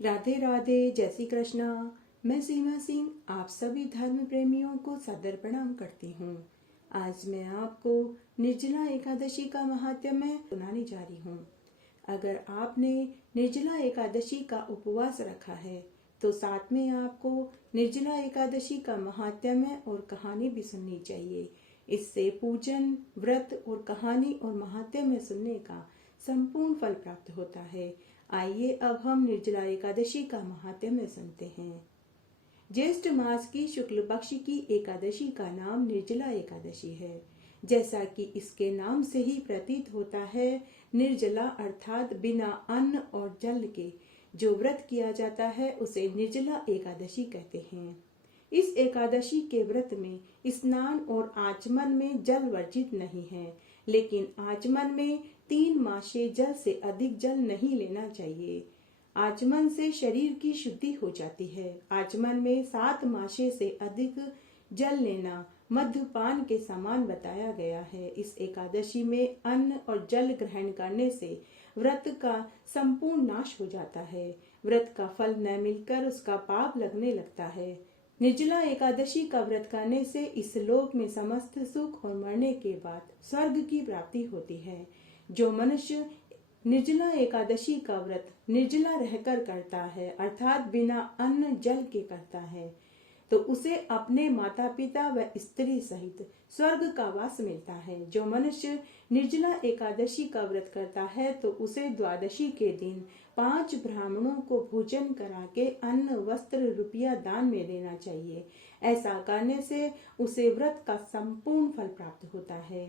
राधे राधे, जय श्री कृष्णा। मैं सीमा सिंह आप सभी धर्म प्रेमियों को सादर प्रणाम करती हूँ। आज मैं आपको निर्जला एकादशी का महात्म्य सुनाने जा रही हूँ। अगर आपने निर्जला एकादशी का उपवास रखा है तो साथ में आपको निर्जला एकादशी का महात्म्य और कहानी भी सुननी चाहिए। इससे पूजन, व्रत और कहानी और महात्म्य सुनने का संपूर्ण फल प्राप्त होता है। आइए अब हम निर्जला एकादशी का महात्म्य सुनते हैं। ज्येष्ठ मास की शुक्ल पक्ष की एकादशी का नाम निर्जला एकादशी है। जैसा कि इसके नाम से ही प्रतीत होता है, निर्जला अर्थात बिना अन्न और जल के जो व्रत किया जाता है उसे निर्जला एकादशी कहते हैं। इस एकादशी के व्रत में स्नान और आचमन में जल वर्जित नहीं है, लेकिन आचमन में 3 मासे जल से अधिक जल नहीं लेना चाहिए। आचमन से शरीर की शुद्धि हो जाती है। आचमन में 7 मासे से अधिक जल लेना मद्यपान के समान बताया गया है। इस एकादशी में अन्न और जल ग्रहण करने से व्रत का संपूर्ण नाश हो जाता है। व्रत का फल न मिलकर उसका पाप लगने लगता है। निर्जला एकादशी का व्रत करने से इस लोक में समस्त सुख और मरने के बाद स्वर्ग की प्राप्ति होती है। जो मनुष्य निर्जला एकादशी का व्रत निर्जला रहकर करता है, अर्थात बिना अन्न जल के करता है, तो उसे अपने माता पिता व स्त्री सहित स्वर्ग का वास मिलता है। जो मनुष्य निर्जला एकादशी का व्रत करता है तो उसे द्वादशी के दिन 5 ब्राह्मणों को भोजन करा के अन्न, वस्त्र, रुपया दान में देना चाहिए। ऐसा करने से उसे व्रत का संपूर्ण फल प्राप्त होता है।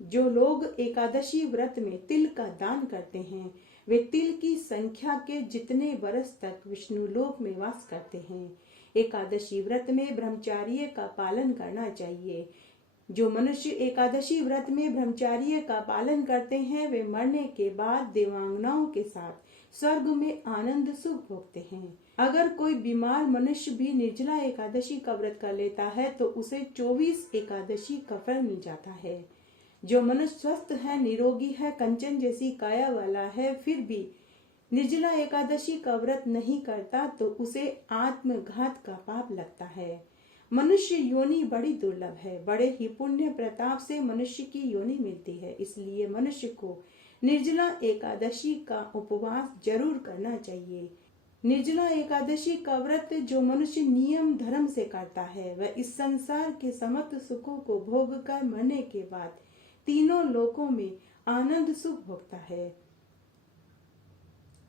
जो लोग एकादशी व्रत में तिल का दान करते हैं, वे तिल की संख्या के जितने वर्ष तक विष्णु लोक में वास करते हैं। एकादशी व्रत में ब्रह्मचर्य का पालन करना चाहिए। जो मनुष्य एकादशी व्रत में ब्रह्मचर्य का पालन करते हैं, वे मरने के बाद देवांगनाओं के साथ स्वर्ग में आनंद सुख भोगते हैं। अगर कोई बीमार मनुष्य भी निर्जला एकादशी का व्रत कर लेता है तो उसे 24 एकादशी का फल मिल जाता है। जो मनुष्य स्वस्थ है, निरोगी है, कंचन जैसी काया वाला है, फिर भी निर्जला एकादशी का व्रत नहीं करता तो उसे आत्मघात का पाप लगता है। मनुष्य योनि बड़ी दुर्लभ है। बड़े ही पुण्य प्रताप से मनुष्य की योनि मिलती है। इसलिए मनुष्य को निर्जला एकादशी का उपवास जरूर करना चाहिए। निर्जला एकादशी का व्रत जो मनुष्य नियम धर्म से करता है वह इस संसार के समस्त सुखों को भोग कर मरने के बाद तीनों लोकों में आनंद सुख भोगता है।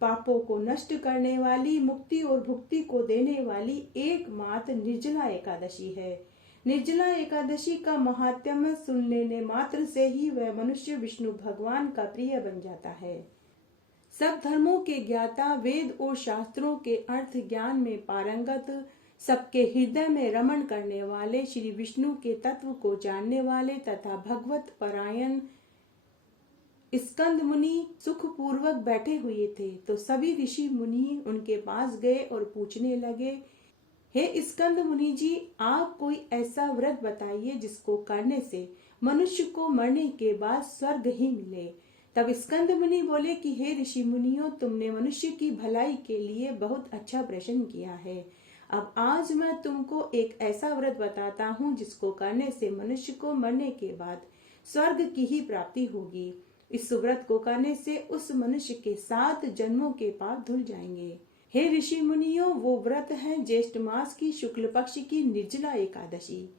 पापों को नष्ट करने वाली, मुक्ति और भुक्ति को देने वाली एकमात्र निर्जला एकादशी है। निर्जला एकादशी का महात्म्य सुन लेने मात्र से ही वह मनुष्य विष्णु भगवान का प्रिय बन जाता है। सब धर्मों के ज्ञाता, वेद और शास्त्रों के अर्थ ज्ञान में पारंगत, सबके हृदय में रमण करने वाले, श्री विष्णु के तत्व को जानने वाले तथा भगवत परायण स्कंद मुनि सुख पूर्वक बैठे हुए थे तो सभी ऋषि मुनि उनके पास गए और पूछने लगे, हे स्कंद मुनि जी, आप कोई ऐसा व्रत बताइए जिसको करने से मनुष्य को मरने के बाद स्वर्ग ही मिले। तब स्कंद मुनि बोले कि हे ऋषि मुनियों, तुमने मनुष्य की भलाई के लिए बहुत अच्छा प्रश्न किया है। अब आज मैं तुमको एक ऐसा व्रत बताता हूँ जिसको करने से मनुष्य को मरने के बाद स्वर्ग की ही प्राप्ति होगी। इस व्रत को करने से उस मनुष्य के 7 जन्मों के पाप धुल जाएंगे। हे ऋषि मुनियों, वो व्रत है ज्येष्ठ मास की शुक्ल पक्ष की निर्जला एकादशी।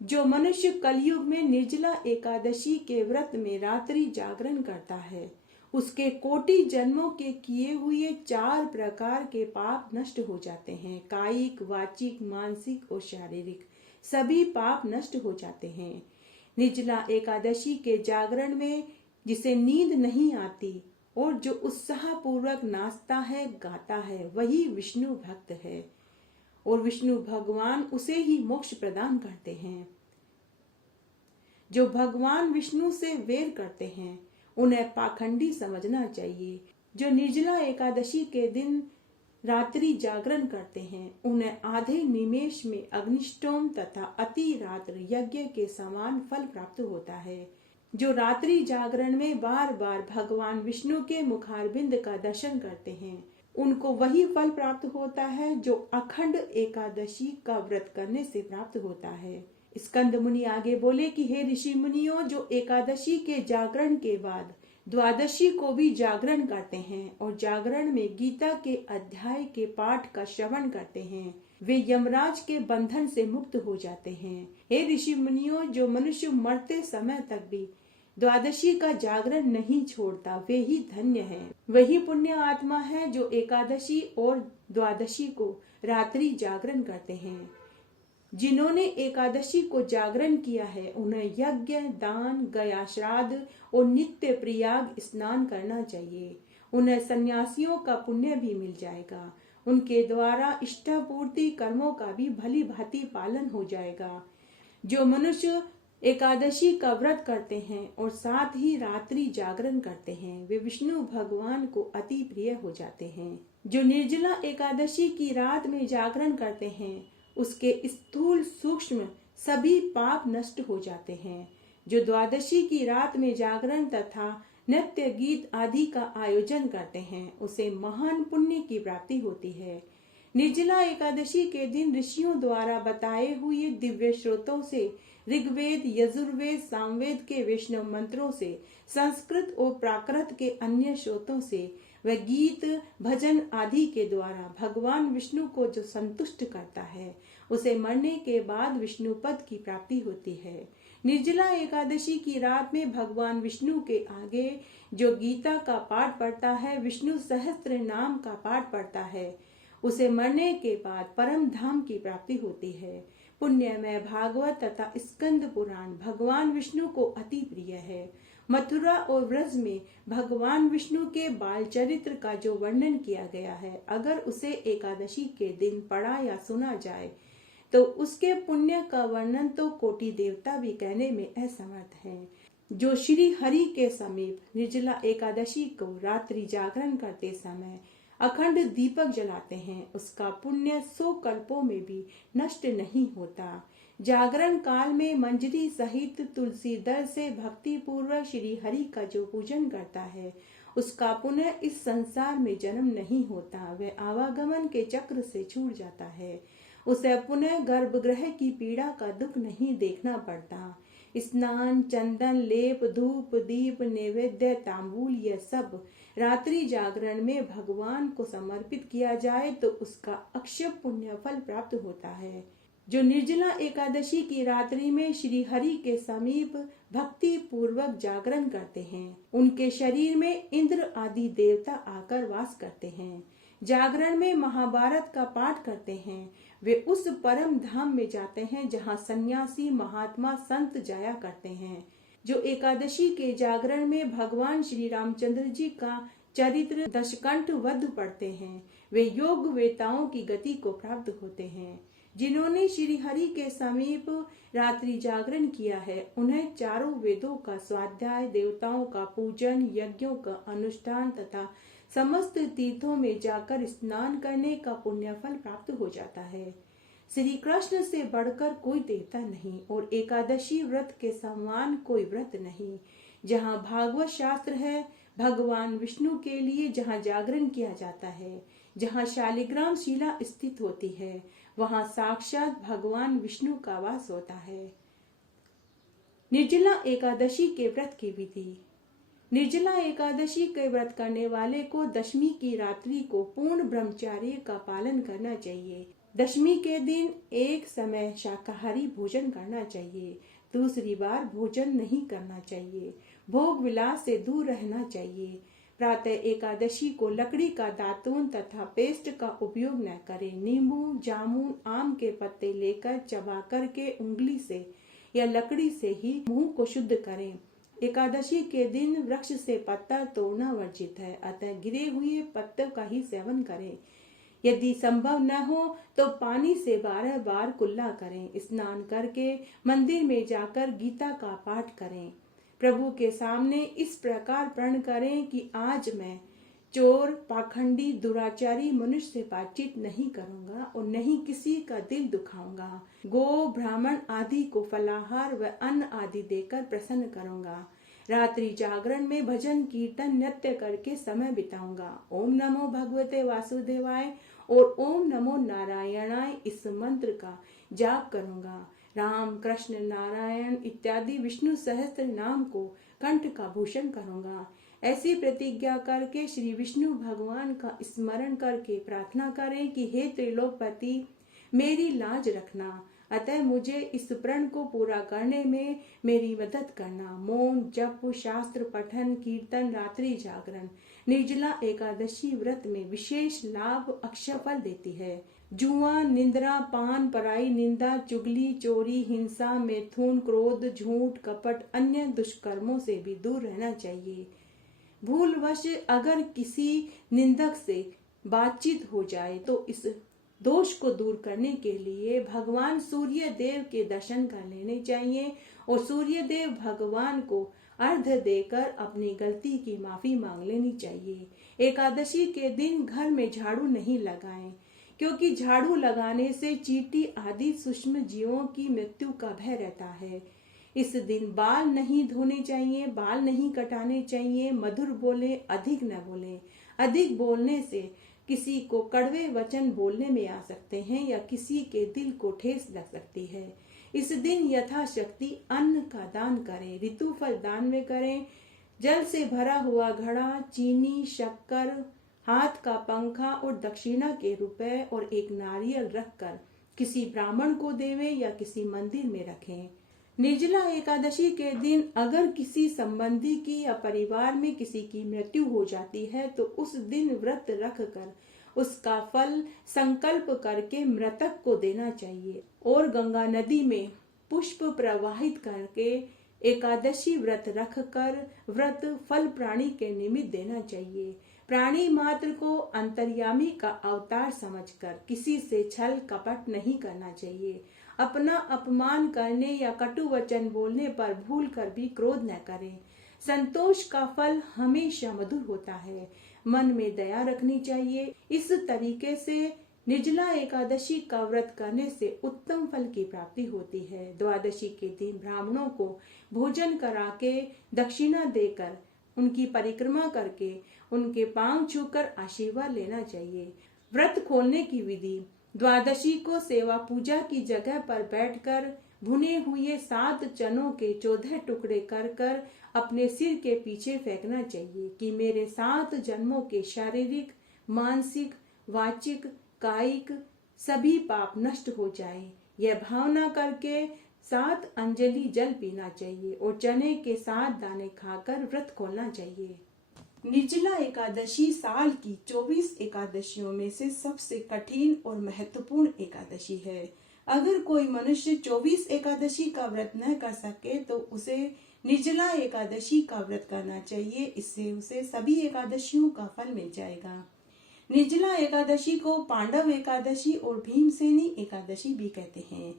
जो मनुष्य कलयुग में निर्जला एकादशी के व्रत में रात्रि जागरण करता है, उसके कोटि जन्मों के किए हुए 4 प्रकार के पाप नष्ट हो जाते हैं। कायिक, वाचिक, मानसिक और शारीरिक सभी पाप नष्ट हो जाते हैं। निर्जला एकादशी के जागरण में जिसे नींद नहीं आती और जो उत्साह पूर्वक नाचता है, गाता है, वही विष्णु भक्त है और विष्णु भगवान उसे ही मोक्ष प्रदान करते हैं। जो भगवान विष्णु से वैर करते हैं उन्हें पाखंडी समझना चाहिए। जो निर्जला एकादशी के दिन रात्रि जागरण करते हैं उन्हें आधे निमेष में अग्निष्टोम तथा अति रात्र यज्ञ के समान फल प्राप्त होता है। जो रात्रि जागरण में बार बार भगवान विष्णु के मुखारबिंद का दर्शन करते हैं उनको वही फल प्राप्त होता है जो अखंड एकादशी का व्रत करने से प्राप्त होता है। स्कंद मुनि आगे बोले कि हे ऋषि मुनियों, जो एकादशी के जागरण के बाद द्वादशी को भी जागरण करते हैं और जागरण में गीता के अध्याय के पाठ का श्रवण करते हैं, वे यमराज के बंधन से मुक्त हो जाते हैं। हे ऋषि मुनियों, जो मनुष्य मरते समय तक भी द्वादशी का जागरण नहीं छोड़ता, वे ही धन्य है। वही पुण्य आत्मा है जो एकादशी और द्वादशी को रात्रि जागरण करते हैं। जिन्होंने एकादशी को जागरण किया है, उन्हें यज्ञ, दान, गया श्राद्ध और नित्य प्रयाग स्नान करना चाहिए। उन्हें सन्यासियों का पुण्य भी मिल जाएगा। उनके द्वारा इष्टापूर्ति कर्मों का भी भली भांति पालन हो जाएगा। जो मनुष्य एकादशी का व्रत करते हैं और साथ ही रात्रि जागरण करते हैं, वे विष्णु भगवान को अति प्रिय हो जाते हैं। जो निर्जला एकादशी की रात में जागरण करते हैं, उसके स्थूल सूक्ष्म सभी पाप नष्ट हो जाते हैं। जो द्वादशी की रात में जागरण तथा नृत्य गीत आदि का आयोजन करते हैं, उसे महान पुण्य की प्राप्ति होती है। निर्जला एकादशी के दिन ऋषियों द्वारा बताए हुए दिव्य स्रोतों से, ऋग्वेद, यजुर्वेद, सामवेद के वैष्णव मंत्रों से, संस्कृत और प्राकृत के अन्य स्रोतों से व गीत, भजन आदि के द्वारा भगवान विष्णु को जो संतुष्ट करता है, उसे मरने के बाद विष्णु पद की प्राप्ति होती है। निर्जला एकादशी की रात में भगवान विष्णु के आगे जो गीता का पाठ पढ़ता है, विष्णु सहस्त्र नाम का पाठ पढ़ता है, उसे मरने के बाद परम धाम की प्राप्ति होती है। पुण्यमय भागवत तथा स्कंद पुराण भगवान विष्णु को अति प्रिय है। मथुरा और व्रज में भगवान विष्णु के बाल चरित्र का जो वर्णन किया गया है, अगर उसे एकादशी के दिन पढ़ा या सुना जाए तो उसके पुण्य का वर्णन तो कोटि देवता भी कहने में असमर्थ हैं। जो श्री हरि के समीप निर्जला एकादशी को रात्रि जागरण करते समय अखंड दीपक जलाते हैं, उसका पुण्य 100 कल्पों में भी नष्ट नहीं होता। जागरण काल में मंजरी सहित तुलसी दल से भक्ति पूर्वक श्री हरि का जो पूजन करता है, उसका पुनः इस संसार में जन्म नहीं होता। वह आवागमन के चक्र से छूट जाता है। उसे पुनः गर्भगृह की पीड़ा का दुख नहीं देखना पड़ता। स्नान, चंदन, लेप, धूप, दीप, नैवेद्य, तांबूल, यह सब रात्रि जागरण में भगवान को समर्पित किया जाए तो उसका अक्षय पुण्य फल प्राप्त होता है। जो निर्जला एकादशी की रात्रि में श्री हरि के समीप भक्ति पूर्वक जागरण करते हैं, उनके शरीर में इंद्र आदि देवता आकर वास करते हैं। जागरण में महाभारत का पाठ करते हैं, वे उस परम धाम में जाते हैं जहाँ सन्यासी, महात्मा, संत जाया करते हैं। जो एकादशी के जागरण में भगवान श्री रामचंद्र जी का चरित्र दशकंठ वध पढ़ते हैं, वे योग वेताओं की गति को प्राप्त होते हैं। जिन्होंने श्री हरि के समीप रात्रि जागरण किया है, उन्हें चारों वेदों का स्वाध्याय, देवताओं का पूजन, यज्ञों का अनुष्ठान तथा समस्त तीर्थों में जाकर स्नान करने का पुण्य फल प्राप्त हो जाता है। श्री कृष्ण से बढ़कर कोई देवता नहीं और एकादशी व्रत के समान कोई व्रत नहीं। जहाँ भागवत शास्त्र है, भगवान विष्णु के लिए जहाँ जागरण किया जाता है, जहाँ शालिग्राम शिला स्थित होती है, वहाँ साक्षात भगवान विष्णु का वास होता है। निर्जला एकादशी के व्रत की विधि। निर्जला एकादशी के व्रत करने वाले को दशमी की रात्रि को पूर्ण ब्रह्मचर्य का पालन करना चाहिए। दशमी के दिन एक समय शाकाहारी भोजन करना चाहिए, दूसरी बार भोजन नहीं करना चाहिए। भोग विलास से दूर रहना चाहिए। प्रातः एकादशी को लकड़ी का दातून तथा पेस्ट का उपयोग न करें। नींबू, जामुन, आम के पत्ते लेकर चबा करके उंगली से या लकड़ी से ही मुंह को शुद्ध करें। एकादशी के दिन वृक्ष से पत्ता तोड़ना वर्जित है, अतः गिरे हुए पत्तों का ही सेवन करें। यदि संभव न हो तो पानी से 12 बार कुल्ला करें। स्नान करके मंदिर में जाकर गीता का पाठ करें। प्रभु के सामने इस प्रकार प्रण करें कि आज मैं चोर, पाखंडी, दुराचारी मनुष्य से बातचीत नहीं करूंगा और नहीं किसी का दिल दुखाऊंगा। गो, ब्राह्मण आदि को फलाहार व अन्न आदि देकर प्रसन्न करूंगा। रात्रि जागरण में भजन कीर्तन नृत्य करके समय बिताऊंगा। ओम नमो भगवते वासुदेवाय और ओम नमो नारायणाय इस मंत्र का जाप करूंगा। राम कृष्ण नारायण इत्यादि विष्णु सहस्त्र नाम को कंठ का भूषण करूंगा। ऐसी प्रतिज्ञा करके श्री विष्णु भगवान का स्मरण करके प्रार्थना करें कि हे त्रिलोकपति, मेरी लाज रखना, अतः मुझे इस प्रण को पूरा करने में मेरी मदद करना। मौन जप, शास्त्र पठन, कीर्तन, रात्रि जागरण, निर्जला एकादशी व्रत में विशेष लाभ अक्षय फल देती है। जुआ, निंद्रा, पान, पराई निंदा, चुगली, चोरी, हिंसा, मैथुन, क्रोध, झूठ, कपट, अन्य दुष्कर्मों से भी दूर रहना चाहिए। भूलवश अगर किसी निंदक से बातचीत हो जाए तो इस दोष को दूर करने के लिए भगवान सूर्य देव के दर्शन कर लेने चाहिए और सूर्य देव भगवान को अर्घ्य देकर अपनी गलती की माफी मांग लेनी चाहिए। एकादशी के दिन घर में झाड़ू नहीं लगाएं, क्योंकि झाड़ू लगाने से चींटी आदि सूक्ष्म जीवों की मृत्यु का भय रहता है। इस दिन बाल नहीं धोने चाहिए, बाल नहीं कटाने चाहिए। मधुर बोले, अधिक न बोले। अधिक बोलने से किसी को कड़वे वचन बोलने में आ सकते हैं या किसी के दिल को ठेस लग सकती है। इस दिन यथाशक्ति अन्न का दान करें, ऋतुफल दान में करें। जल से भरा हुआ घड़ा, चीनी, शक्कर, हाथ का पंखा और दक्षिणा के रुपए और एक नारियल रखकर किसी ब्राह्मण को देवें या किसी मंदिर में रखें। निर्जला एकादशी के दिन अगर किसी संबंधी की या परिवार में किसी की मृत्यु हो जाती है तो उस दिन व्रत रख कर उसका फल संकल्प करके मृतक को देना चाहिए और गंगा नदी में पुष्प प्रवाहित करके एकादशी व्रत रख कर व्रत फल प्राणी के निमित्त देना चाहिए। प्राणी मात्र को अंतर्यामी का अवतार समझकर किसी से छल कपट नहीं करना चाहिए। अपना अपमान करने या कटु वचन बोलने पर भूल कर भी क्रोध न करें। संतोष का फल हमेशा मधुर होता है। मन में दया रखनी चाहिए। इस तरीके से निर्जला एकादशी का व्रत करने से उत्तम फल की प्राप्ति होती है। द्वादशी के दिन ब्राह्मणों को भोजन करा के दक्षिणा देकर उनकी परिक्रमा करके उनके पांव छूकर आशीर्वाद लेना चाहिए। व्रत खोलने की विधि: द्वादशी को सेवा पूजा की जगह पर बैठकर भुने हुए 7 चनों के 14 टुकड़े कर कर अपने सिर के पीछे फेंकना चाहिए कि मेरे 7 जन्मों के शारीरिक, मानसिक, वाचिक, कायिक सभी पाप नष्ट हो जाएं। यह भावना करके 7 अंजलि जल पीना चाहिए और चने के 7 दाने खाकर व्रत खोलना चाहिए। निर्जला एकादशी साल की 24 एकादशियों में से सबसे कठिन और महत्वपूर्ण एकादशी है। अगर कोई मनुष्य 24 एकादशी का व्रत न कर सके तो उसे निर्जला एकादशी का व्रत करना चाहिए। इससे उसे सभी एकादशियों का फल मिल जाएगा। निर्जला एकादशी को पांडव एकादशी और भीमसेनी एकादशी भी कहते हैं।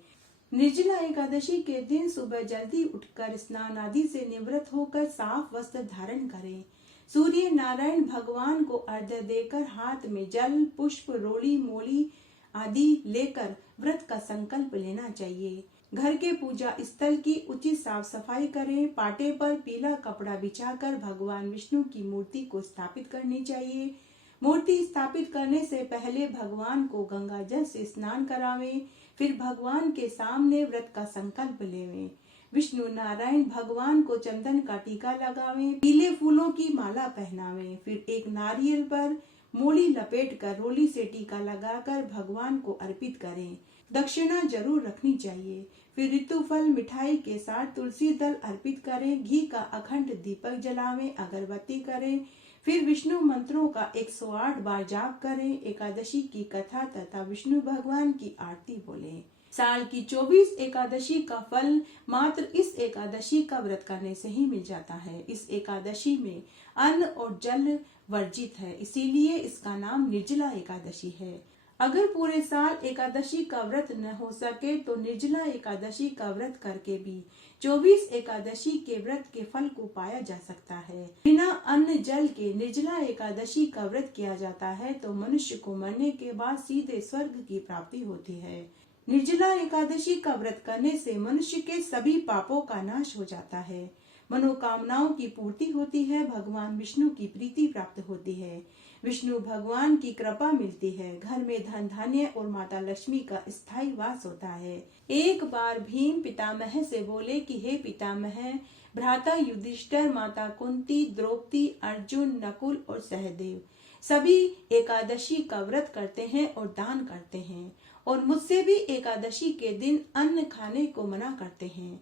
निर्जला एकादशी के दिन सुबह जल्दी उठकर स्नान आदि से निवृत्त होकर साफ वस्त्र धारण करें। सूर्य नारायण भगवान को अर्घ्य देकर हाथ में जल, पुष्प, रोली, मोली आदि लेकर व्रत का संकल्प लेना चाहिए। घर के पूजा स्थल की उचित साफ सफाई करें। पाटे पर पीला कपड़ा बिछाकर भगवान विष्णु की मूर्ति को स्थापित करनी चाहिए। मूर्ति स्थापित करने से पहले भगवान को गंगा जल से स्नान करावें। फिर भगवान के सामने व्रत का संकल्प लेवें। विष्णु नारायण भगवान को चंदन का टीका लगावें, पीले फूलों की माला पहनावें। फिर एक नारियल पर मोली लपेटकर रोली से टीका लगाकर भगवान को अर्पित करें। दक्षिणा जरूर रखनी चाहिए। फिर ऋतुफल मिठाई के साथ तुलसी दल अर्पित करें। घी का अखंड दीपक जलावें, अगरबत्ती करें। फिर विष्णु मंत्रों का 108 बार जाप करें। एकादशी की कथा तथा विष्णु भगवान की आरती बोलें। साल की 24 एकादशी का फल मात्र इस एकादशी का व्रत करने से ही मिल जाता है। इस एकादशी में अन्न और जल वर्जित है, इसीलिए इसका नाम निर्जला एकादशी है। अगर पूरे साल एकादशी का व्रत न हो सके तो निर्जला एकादशी का व्रत करके भी 24 एकादशी के व्रत के फल को पाया जा सकता है। बिना अन्न जल के निर्जला एकादशी का व्रत किया जाता है तो मनुष्य को मरने के बाद सीधे स्वर्ग की प्राप्ति होती है। निर्जला एकादशी का व्रत करने से मनुष्य के सभी पापों का नाश हो जाता है। मनोकामनाओं की पूर्ति होती है, भगवान विष्णु की प्रीति प्राप्त होती है, विष्णु भगवान की कृपा मिलती है, घर में धन धान्य और माता लक्ष्मी का स्थायी वास होता है। एक बार भीम पितामह से बोले कि हे पितामह, भ्राता युधिष्ठिर, माता कुंती, द्रौपदी, अर्जुन, नकुल और सहदेव सभी एकादशी का व्रत करते हैं और दान करते हैं और मुझसे भी एकादशी के दिन अन्न खाने को मना करते हैं।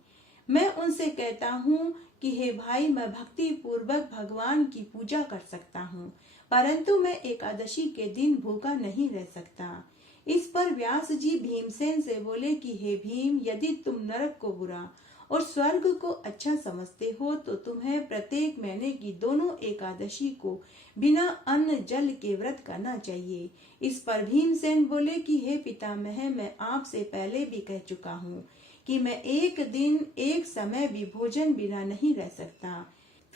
मैं उनसे कहता हूँ कि हे भाई, मैं भक्ति पूर्वक भगवान की पूजा कर सकता हूँ, परंतु मैं एकादशी के दिन भूखा नहीं रह सकता। इस पर व्यास जी भीमसेन से बोले कि हे भीम, यदि तुम नरक को बुरा और स्वर्ग को अच्छा समझते हो तो तुम्हें प्रत्येक महीने की दोनों एकादशी को बिना अन्न जल के व्रत करना चाहिए। इस पर भीमसेन बोले कि हे पितामह, मैं आपसे पहले भी कह चुका हूँ कि मैं एक दिन एक समय भी भोजन बिना नहीं रह सकता,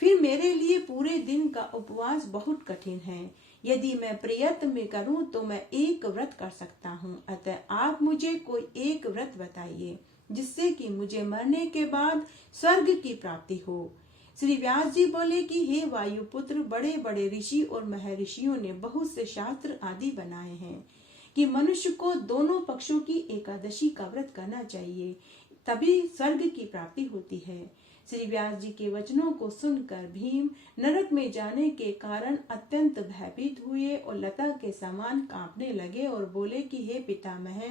फिर मेरे लिए पूरे दिन का उपवास बहुत कठिन है। यदि मैं प्रयत्न करूं तो मैं एक व्रत कर सकता हूं, अतः आप मुझे कोई एक व्रत बताइए जिससे कि मुझे मरने के बाद स्वर्ग की प्राप्ति हो। श्री व्यास जी बोले कि हे वायुपुत्र, बड़े बड़े ऋषि और महर्षियों ने बहुत से शास्त्र आदि बनाए हैं कि मनुष्य को दोनों पक्षों की एकादशी का व्रत करना चाहिए, तभी स्वर्ग की प्राप्ति होती है। श्री व्यास जी के वचनों को सुनकर भीम नरक में जाने के कारण अत्यंत भयभीत हुए और लता के समान कांपने लगे और बोले कि हे पितामह,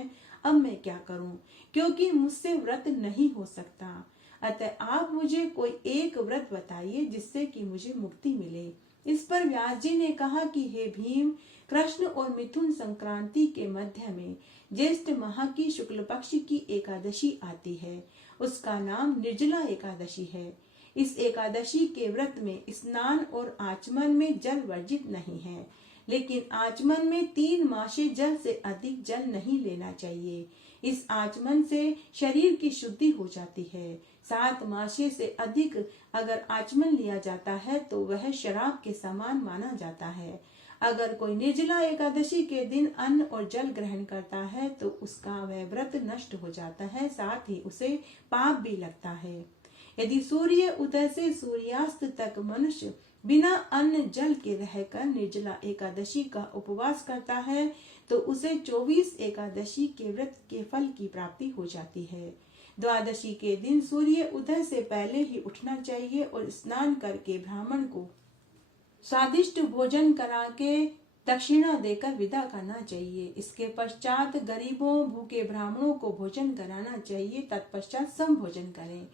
अब मैं क्या करूं, क्योंकि मुझसे व्रत नहीं हो सकता, अतः आप मुझे कोई एक व्रत बताइए जिससे कि मुझे मुक्ति मिले। इस पर व्यास जी ने कहा कि हे भीम, कृष्ण और मिथुन संक्रांति के मध्य में ज्येष्ठ माह की शुक्ल पक्ष की एकादशी आती है, उसका नाम निर्जला एकादशी है। इस एकादशी के व्रत में स्नान और आचमन में जल वर्जित नहीं है, लेकिन आचमन में 3 मासे जल से अधिक जल नहीं लेना चाहिए। इस आचमन से शरीर की शुद्धि हो जाती है। 7 मासे से अधिक अगर आचमन लिया जाता है तो वह शराब के समान माना जाता है। अगर कोई निर्जला एकादशी के दिन अन्न और जल ग्रहण करता है तो उसका वह व्रत नष्ट हो जाता है, साथ ही उसे पाप भी लगता है। यदि सूर्य उदय से सूर्यास्त तक मनुष्य बिना अन्न जल के रहकर निर्जला एकादशी का उपवास करता है तो उसे 24 एकादशी के व्रत के फल की प्राप्ति हो जाती है। द्वादशी के दिन सूर्य उदय से पहले ही उठना चाहिए और स्नान करके ब्राह्मण को स्वादिष्ट भोजन करा के दक्षिणा देकर विदा करना चाहिए। इसके पश्चात गरीबों भूखे ब्राह्मणों को भोजन कराना चाहिए, तत्पश्चात सम भोजन करें,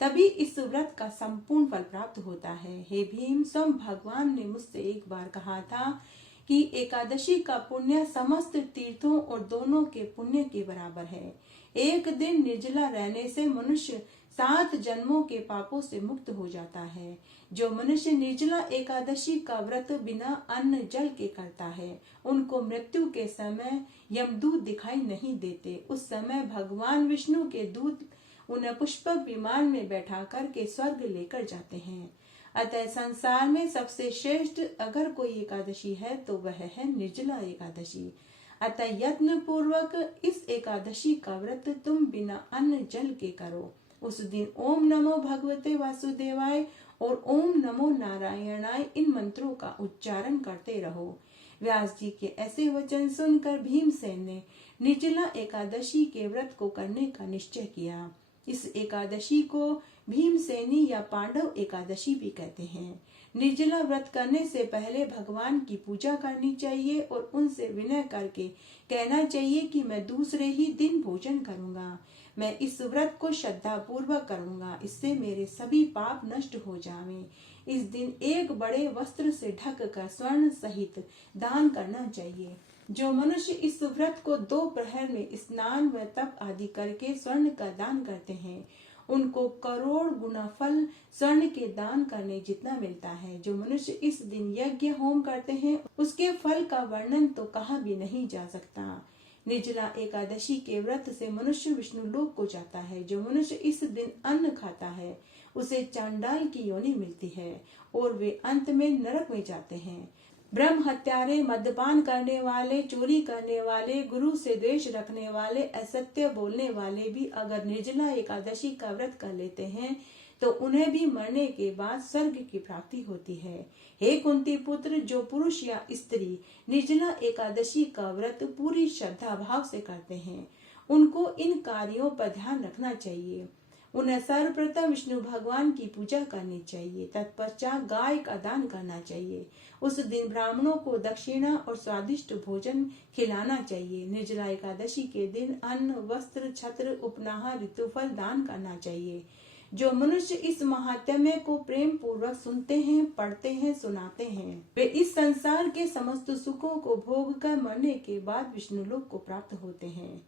तभी इस व्रत का संपूर्ण फल प्राप्त होता है। हे भीम, स्वयं भगवान ने मुझसे एक बार कहा था कि एकादशी का पुण्य समस्त तीर्थों और दोनों के पुण्य के बराबर है। एक दिन निर्जला रहने से मनुष्य 7 जन्मों के पापों से मुक्त हो जाता है। जो मनुष्य निर्जला एकादशी का व्रत बिना अन्न जल के करता है, उनको मृत्यु के समय यमदूत दिखाई नहीं देते। उस समय भगवान विष्णु के दूत उन्हें पुष्पक विमान में बैठा करके स्वर्ग लेकर जाते हैं। अतः संसार में सबसे श्रेष्ठ अगर कोई एकादशी है तो वह है निर्जला एकादशी। अतः यत्न पूर्वक इस एकादशी का व्रत तुम बिना अन्न जल के करो। उस दिन ओम नमो भगवते वासुदेवाय और ओम नमो नारायणाय इन मंत्रों का उच्चारण करते रहो। व्यास जी के ऐसे वचन सुनकर भीमसेन ने निर्जला एकादशी के व्रत को करने का निश्चय किया। इस एकादशी को भीमसेनी या पांडव एकादशी भी कहते हैं। निर्जला व्रत करने से पहले भगवान की पूजा करनी चाहिए और उनसे विनय करके कहना चाहिए कि मैं दूसरे ही दिन भोजन करूंगा। मैं इस व्रत को श्रद्धा पूर्वक करूंगा, इससे मेरे सभी पाप नष्ट हो जावें। इस दिन एक बड़े वस्त्र से ढक कर स्वर्ण सहित दान करना चाहिए। जो मनुष्य इस व्रत को 2 प्रहर में स्नान व तप आदि करके स्वर्ण का दान करते हैं, उनको करोड़ गुना फल स्वर्ण के दान करने जितना मिलता है। जो मनुष्य इस दिन यज्ञ होम करते हैं, उसके फल का वर्णन तो कहा भी नहीं जा सकता। निर्जला एकादशी के व्रत से मनुष्य विष्णु लोक को जाता है। जो मनुष्य इस दिन अन्न खाता है, उसे चांडाल की योनि मिलती है और वे अंत में नरक में जाते हैं। ब्रह्म हत्यारे, मद्यपान करने वाले, चोरी करने वाले, गुरु से द्वेष रखने वाले, असत्य बोलने वाले भी अगर निर्जला एकादशी का व्रत कर लेते हैं तो उन्हें भी मरने के बाद स्वर्ग की प्राप्ति होती है। हे कुंती पुत्र, जो पुरुष या स्त्री निर्जला एकादशी का व्रत पूरी श्रद्धा भाव से करते हैं, उनको इन कार्यों पर ध्यान रखना चाहिए। उन्हें सर्वप्रथम विष्णु भगवान की पूजा करनी चाहिए, तत्पश्चात गाय का दान करना चाहिए। उस दिन ब्राह्मणों को दक्षिणा और स्वादिष्ट भोजन खिलाना चाहिए। निर्जला एकादशी के दिन अन्न, वस्त्र, छत्र, उपनाह, ऋतुफल दान करना चाहिए। जो मनुष्य इस महात्म्य को प्रेम पूर्वक सुनते हैं, पढ़ते हैं, सुनाते हैं, वे इस संसार के समस्त सुखों को भोग कर मरने के बाद विष्णु लोक को प्राप्त होते हैं।